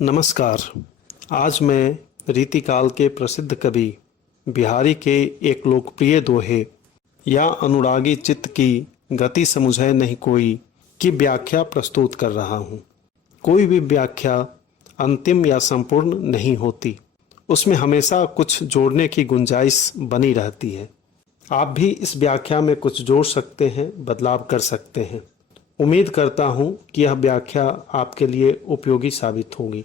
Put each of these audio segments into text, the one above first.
नमस्कार। आज मैं रीतिकाल के प्रसिद्ध कवि बिहारी के एक लोकप्रिय दोहे या अनुरागी चित्त की गति समुझे नहीं कोई की व्याख्या प्रस्तुत कर रहा हूँ। कोई भी व्याख्या अंतिम या संपूर्ण नहीं होती, उसमें हमेशा कुछ जोड़ने की गुंजाइश बनी रहती है। आप भी इस व्याख्या में कुछ जोड़ सकते हैं, बदलाव कर सकते हैं। उम्मीद करता हूँ कि यह व्याख्या आपके लिए उपयोगी साबित होगी।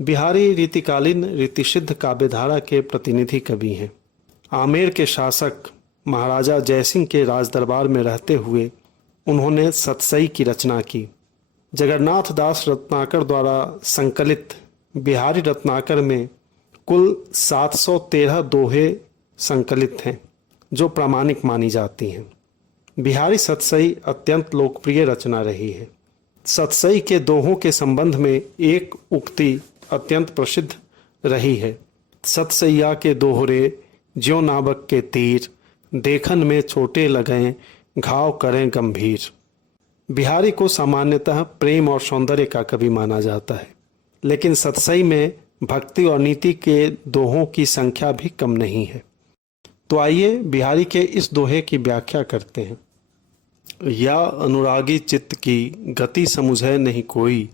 बिहारी रीतिकालीन रीतिसिद्ध काव्यधारा के प्रतिनिधि कवि हैं। आमेर के शासक महाराजा जयसिंह के राजदरबार में रहते हुए उन्होंने सतसई की रचना की। जगन्नाथ दास रत्नाकर द्वारा संकलित बिहारी रत्नाकर में कुल 713 दोहे संकलित हैं, जो प्रामाणिक मानी जाती हैं। बिहारी सतसई अत्यंत लोकप्रिय रचना रही है। सतसई के दोहों के संबंध में एक उक्ति अत्यंत प्रसिद्ध रही है। सतसैया के दोहरे ज्यों नाबक के तीर, देखन में छोटे लगें घाव करें गंभीर। बिहारी को सामान्यतः प्रेम और सौंदर्य का कवि माना जाता है, लेकिन सतसई में भक्ति और नीति के दोहों की संख्या भी कम नहीं है। तो आइए बिहारी के इस दोहे की व्याख्या करते हैं। या अनुरागी चित्त की गति समुझे नहीं कोई,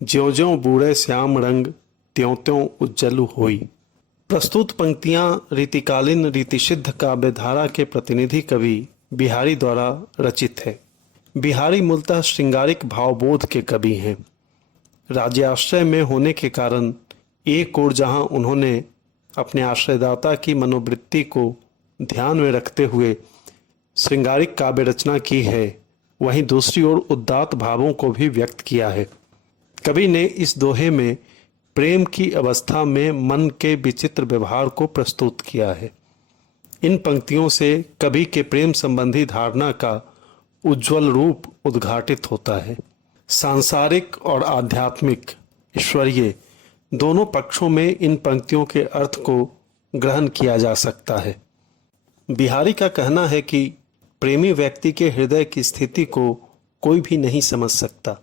ज्यों ज्यों बूढ़े श्याम रंग त्यों त्यों उज्जलु होई। प्रस्तुत पंक्तियां रीतिकालीन रीतिसिद्ध काव्यधारा के प्रतिनिधि कवि बिहारी द्वारा रचित है। बिहारी मूलतः श्रृंगारिक भावबोध के कवि हैं। राज्याश्रय में होने के कारण एक ओर जहां उन्होंने अपने आश्रयदाता की मनोवृत्ति को ध्यान में रखते हुए श्रृंगारिक काव्य रचना की है, वहीं दूसरी ओर उदात्त भावों को भी व्यक्त किया है। कवि ने इस दोहे में प्रेम की अवस्था में मन के विचित्र व्यवहार को प्रस्तुत किया है। इन पंक्तियों से कवि के प्रेम संबंधी धारणा का उज्ज्वल रूप उद्घाटित होता है। सांसारिक और आध्यात्मिक, ईश्वरीय दोनों पक्षों में इन पंक्तियों के अर्थ को ग्रहण किया जा सकता है। बिहारी का कहना है कि प्रेमी व्यक्ति के हृदय की स्थिति को कोई भी नहीं समझ सकता।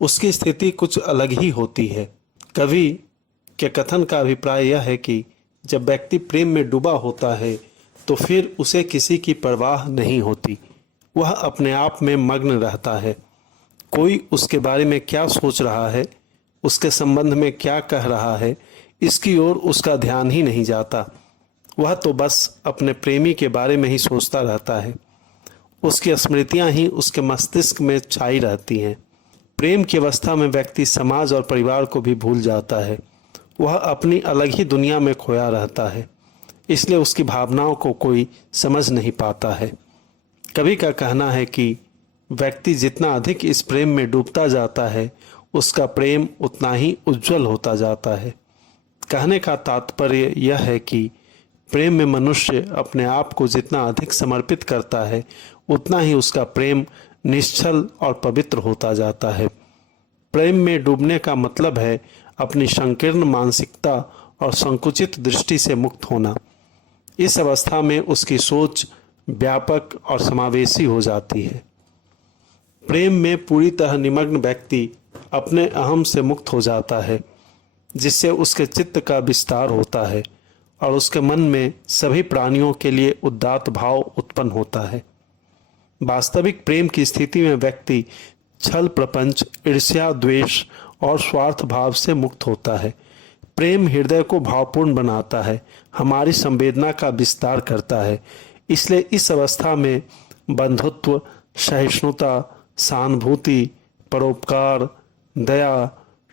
उसकी स्थिति कुछ अलग ही होती है। कवि के कथन का अभिप्राय यह है कि जब व्यक्ति प्रेम में डूबा होता है तो फिर उसे किसी की परवाह नहीं होती। वह अपने आप में मग्न रहता है। कोई उसके बारे में क्या सोच रहा है, उसके संबंध में क्या कह रहा है, इसकी ओर उसका ध्यान ही नहीं जाता। वह तो बस अपने प्रेमी के बारे में ही सोचता रहता है। उसकी स्मृतियां ही उसके मस्तिष्क में छाई रहती हैं। प्रेम की अवस्था में व्यक्ति समाज और परिवार को भी भूल जाता है। वह अपनी अलग ही दुनिया में खोया रहता है, इसलिए उसकी भावनाओं को कोई समझ नहीं पाता है। कवि का कहना है कि व्यक्ति जितना अधिक इस प्रेम में डूबता जाता है, उसका प्रेम उतना ही उज्जवल होता जाता है। कहने का तात्पर्य यह है कि प्रेम में मनुष्य अपने आप को जितना अधिक समर्पित करता है, उतना ही उसका प्रेम निश्चल और पवित्र होता जाता है। प्रेम में डूबने का मतलब है अपनी संकीर्ण मानसिकता और संकुचित दृष्टि से मुक्त होना। इस अवस्था में उसकी सोच व्यापक और समावेशी हो जाती है। प्रेम में पूरी तरह निमग्न व्यक्ति अपने अहम से मुक्त हो जाता है, जिससे उसके चित्त का विस्तार होता है और उसके मन में सभी प्राणियों के लिए उदात्त भाव उत्पन्न होता है। वास्तविक प्रेम की स्थिति में व्यक्ति छल प्रपंच, ईर्ष्या, द्वेष और स्वार्थ भाव से मुक्त होता है। प्रेम हृदय को भावपूर्ण बनाता है, हमारी संवेदना का विस्तार करता है। इसलिए इस अवस्था में बंधुत्व, सहिष्णुता, सहानुभूति, परोपकार, दया,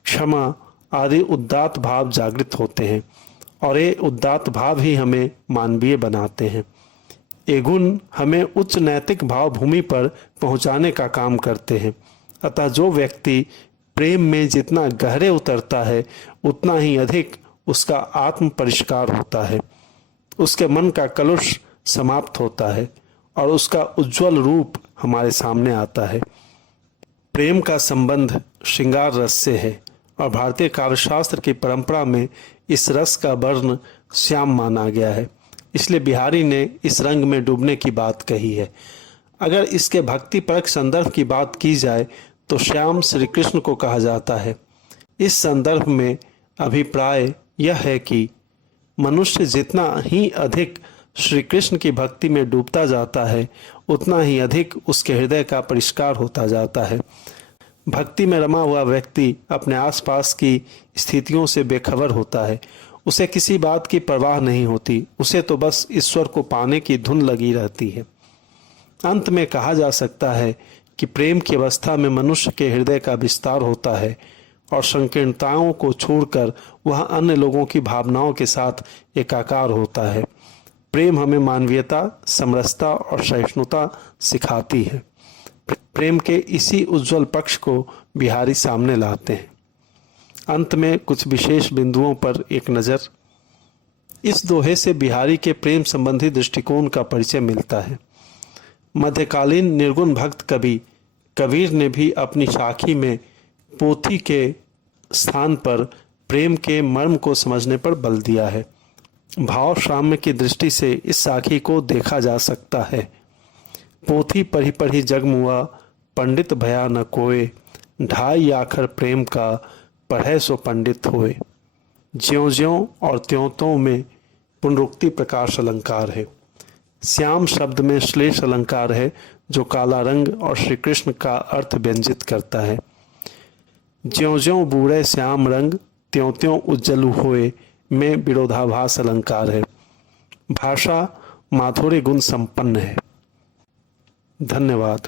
क्षमा आदि उदात्त भाव जागृत होते हैं और ये उदात्त भाव ही हमें मानवीय बनाते हैं। ये गुण हमें उच्च नैतिक भाव भूमि पर पहुंचाने का काम करते हैं। अतः जो व्यक्ति प्रेम में जितना गहरे उतरता है, उतना ही अधिक उसका आत्म परिष्कार होता है, उसके मन का कलुष समाप्त होता है और उसका उज्जवल रूप हमारे सामने आता है। प्रेम का संबंध श्रृंगार रस से है और भारतीय काव्यशास्त्र की परंपरा में इस रस का वर्ण श्याम माना गया है। इसलिए बिहारी ने इस रंग में डूबने की बात कही है। अगर इसके भक्तिपरक संदर्भ की बात की जाए तो श्याम श्री कृष्ण को कहा जाता है। इस संदर्भ में अभिप्राय यह है कि मनुष्य जितना ही अधिक श्री कृष्ण की भक्ति में डूबता जाता है, उतना ही अधिक उसके हृदय का परिष्कार होता जाता है। भक्ति में रमा हुआ व्यक्ति अपने आसपास की स्थितियों से बेखबर होता है। उसे किसी बात की परवाह नहीं होती, उसे तो बस ईश्वर को पाने की धुन लगी रहती है। अंत में कहा जा सकता है कि प्रेम की अवस्था में मनुष्य के हृदय का विस्तार होता है और संकीर्णताओं को छोड़कर वह अन्य लोगों की भावनाओं के साथ एकाकार होता है। प्रेम हमें मानवीयता, समरसता और सहिष्णुता सिखाती है। प्रेम के इसी उज्जवल पक्ष को बिहारी सामने लाते हैं। अंत में कुछ विशेष बिंदुओं पर एक नज़र। इस दोहे से बिहारी के प्रेम संबंधी दृष्टिकोण का परिचय मिलता है। मध्यकालीन निर्गुण भक्त कवि कबीर ने भी अपनी साखी में पोथी के स्थान पर प्रेम के मर्म को समझने पर बल दिया है। भाव साम्य की दृष्टि से इस साखी को देखा जा सकता है। पोथी पढ़ी पढ़ी जगमुआ, पंडित भया न कोय, ढाई आखर प्रेम का, पढ़े सो पंडित होए। ज्यों ज्यों और त्यों त्यों में पुनरुक्ति प्रकाश अलंकार है। श्याम शब्द में श्लेष अलंकार है जो काला रंग और श्री कृष्ण का अर्थ व्यंजित करता है। ज्यों ज्यों बूढ़े श्याम रंग, त्यों त्यों उज्जलु होए में विरोधाभास अलंकार है। भाषा माधुर्य गुण संपन्न है। धन्यवाद।